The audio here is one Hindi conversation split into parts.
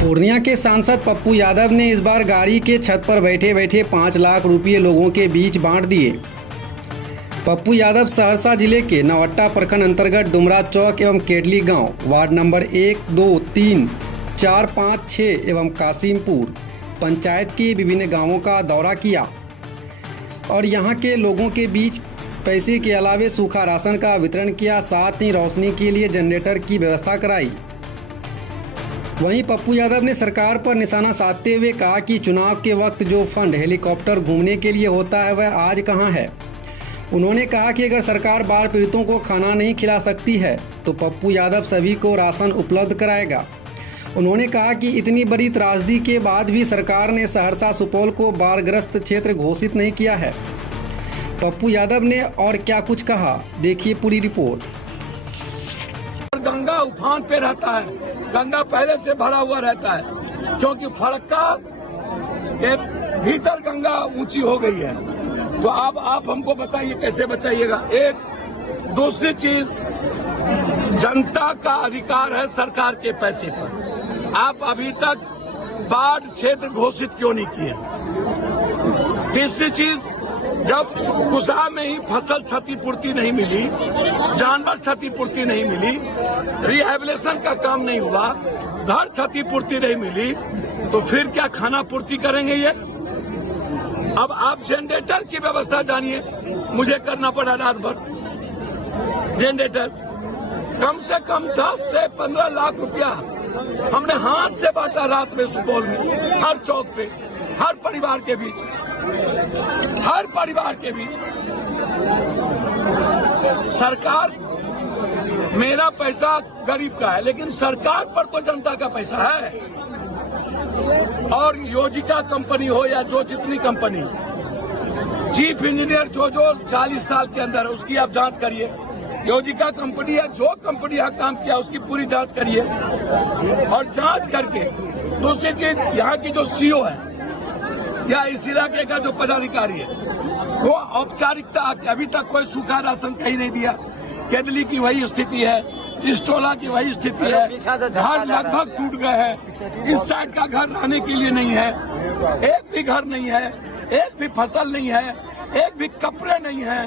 पूर्णिया के सांसद पप्पू यादव ने इस बार गाड़ी के छत पर बैठे बैठे 5 लाख रुपए लोगों के बीच बांट दिए। पप्पू यादव सहरसा जिले के नवट्टा प्रखंड अंतर्गत डुमरा चौक एवं केडली गांव, वार्ड नंबर 1, 2, 3, 4, 5, 6 एवं कासिमपुर पंचायत के विभिन्न गांवों का दौरा किया और यहां के लोगों के बीच पैसे के अलावे सूखा राशन का वितरण किया, साथ ही रोशनी के लिए जनरेटर की व्यवस्था कराई। वहीं पप्पू यादव ने सरकार पर निशाना साधते हुए कहा कि चुनाव के वक्त जो फंड हेलीकॉप्टर घूमने के लिए होता है वह आज कहां है। उन्होंने कहा कि अगर सरकार बाढ़ पीड़ितों को खाना नहीं खिला सकती है तो पप्पू यादव सभी को राशन उपलब्ध कराएगा। उन्होंने कहा कि इतनी बड़ी त्रासदी के बाद भी सरकार ने सहरसा सुपौल को बाढ़ग्रस्त क्षेत्र घोषित नहीं किया है। पप्पू यादव ने और क्या कुछ कहा, देखिए पूरी रिपोर्ट। गंगा उफान पे रहता है, गंगा पहले से भरा हुआ रहता है क्योंकि फड़क्का के भीतर गंगा ऊंची हो गई है। तो अब आप हमको बताइए कैसे बचाइएगा। एक दूसरी चीज, जनता का अधिकार है सरकार के पैसे पर। आप अभी तक बाढ़ क्षेत्र घोषित क्यों नहीं किए। तीसरी चीज, जब कुशा में ही फसल क्षतिपूर्ति नहीं मिली, जानवर क्षतिपूर्ति नहीं मिली, रिहेबिलिटेशन का काम नहीं हुआ, घर क्षतिपूर्ति नहीं मिली, तो फिर क्या खाना पूर्ति करेंगे ये। अब आप जनरेटर की व्यवस्था जानिए, मुझे करना पड़ा रात भर। जनरेटर कम से कम 10 से 15 लाख रुपया हमने हाथ से बांटा रात में सुपौल में, हर चौक पे, हर परिवार के बीच, हर परिवार के बीच। सरकार, मेरा पैसा गरीब का है लेकिन सरकार पर तो जनता का पैसा है। और योजिका कंपनी हो या जो जितनी कंपनी, चीफ इंजीनियर जो 40 साल के अंदर है उसकी आप जांच करिए। योजिका कंपनी या जो कंपनी यहाँ काम किया उसकी पूरी जांच करिए। और जांच करके दूसरी चीज, यहाँ की जो सीओ है या इस इलाके का जो पदाधिकारी है वो औपचारिकता, अभी तक कोई सूखा राशन कहीं नहीं दिया। केडली की वही स्थिति है, इस्टोला की वही स्थिति है, घर लगभग टूट गए हैं। इस साइड का घर रहने के लिए नहीं है, एक भी घर नहीं है, एक भी फसल नहीं है, एक भी कपड़े नहीं है।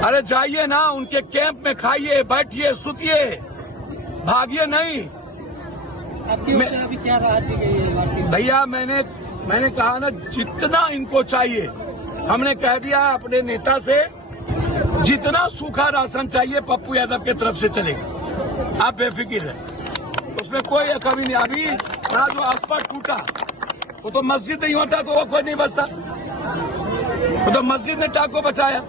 अरे जाइए ना उनके कैंप में, खाइए, बैठिए, सुतिए, भागिए नहीं। अभी क्या राहत दी गई है भैया? मैंने कहा ना, जितना इनको चाहिए हमने कह दिया अपने नेता से, जितना सूखा राशन चाहिए पप्पू यादव की तरफ से चलेगा, आप बेफिक्र रहे, उसमें कोई कमी नहीं। अभी बड़ा जो आसपास टूटा वो तो मस्जिद नहीं होता तो वो कोई नहीं बचता, वो तो मस्जिद ने टाको बचाया।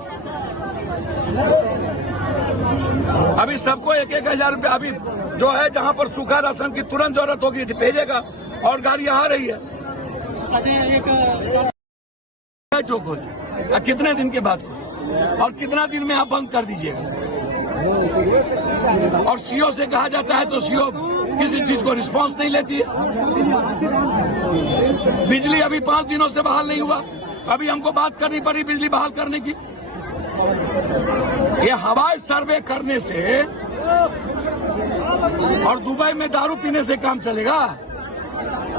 अभी सबको 1-1 हजार रुपया अभी जो है, जहां पर सूखा राशन की तुरंत जरूरत होगी भेजेगा और गाड़ी आ रही है। अच्छा, कितने दिन के बाद को और कितना दिन में आप बंद कर दीजिएगा। और सीओ से कहा जाता है तो सीओ किसी चीज को रिस्पांस नहीं लेती है। बिजली अभी 5 दिनों से बहाल नहीं हुआ, अभी हमको बात करनी पड़ी बिजली बहाल करने की। ये हवाई सर्वे करने से और दुबई में दारू पीने से काम चलेगा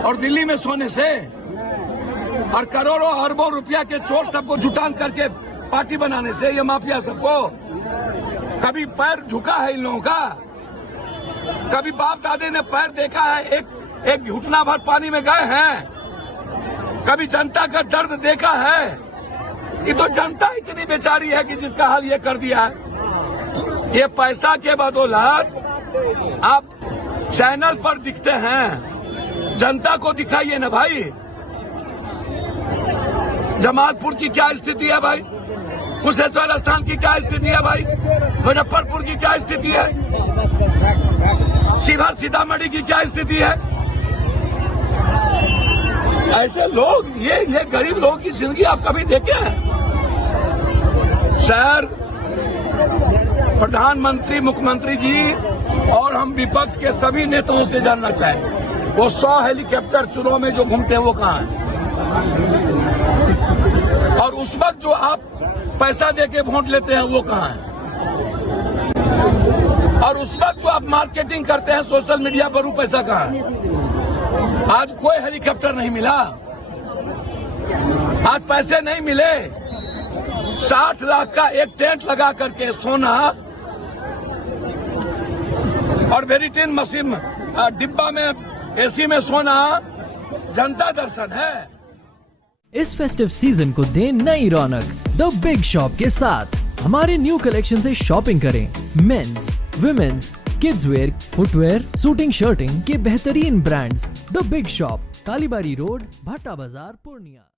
और दिल्ली में सोने से और करोड़ों अरबों रुपया के चोर सबको जुटान करके पार्टी बनाने से, ये माफिया सबको कभी पैर झुका है इन लोगों का? कभी बाप दादे ने पैर देखा है एक घुटना भर पानी में गए हैं? कभी जनता का दर्द देखा है? ये तो जनता इतनी बेचारी है कि जिसका हाल ये कर दिया है। ये पैसा के बदौलत आप चैनल पर दिखते हैं, जनता को दिखाइए ना भाई। जमालपुर की क्या स्थिति है भाई, कुशेश्वर स्थान की क्या स्थिति है भाई, मुजफ्फरपुर की क्या स्थिति है, शिवहर सीतामढ़ी की क्या स्थिति है। ऐसे लोग, ये गरीब लोगों की जिंदगी आप कभी देखे हैं? शहर प्रधानमंत्री, मुख्यमंत्री जी और हम विपक्ष के सभी नेताओं से जानना चाहेंगे, वो 100 हेलीकॉप्टर चुनाव में जो घूमते हैं वो कहाँ है? और उस वक्त जो आप पैसा देके वोट लेते हैं वो कहाँ है? और उस वक्त जो आप मार्केटिंग करते हैं सोशल मीडिया पर वो पैसा कहाँ है? आज कोई हेलीकॉप्टर नहीं मिला, आज पैसे नहीं मिले। 60 लाख का एक टेंट लगा करके सोना और वेरिटिन मशीन डिब्बा में एसी में सोना जनता दर्शन है। इस फेस्टिव सीजन को दें नई रौनक द बिग शॉप के साथ। हमारे न्यू कलेक्शन से शॉपिंग करें। Men's, women's, kids wear, footwear, suiting, shirting के बेहतरीन brands the big shop, Kalibari road, Bhatta Bazar, Purnia.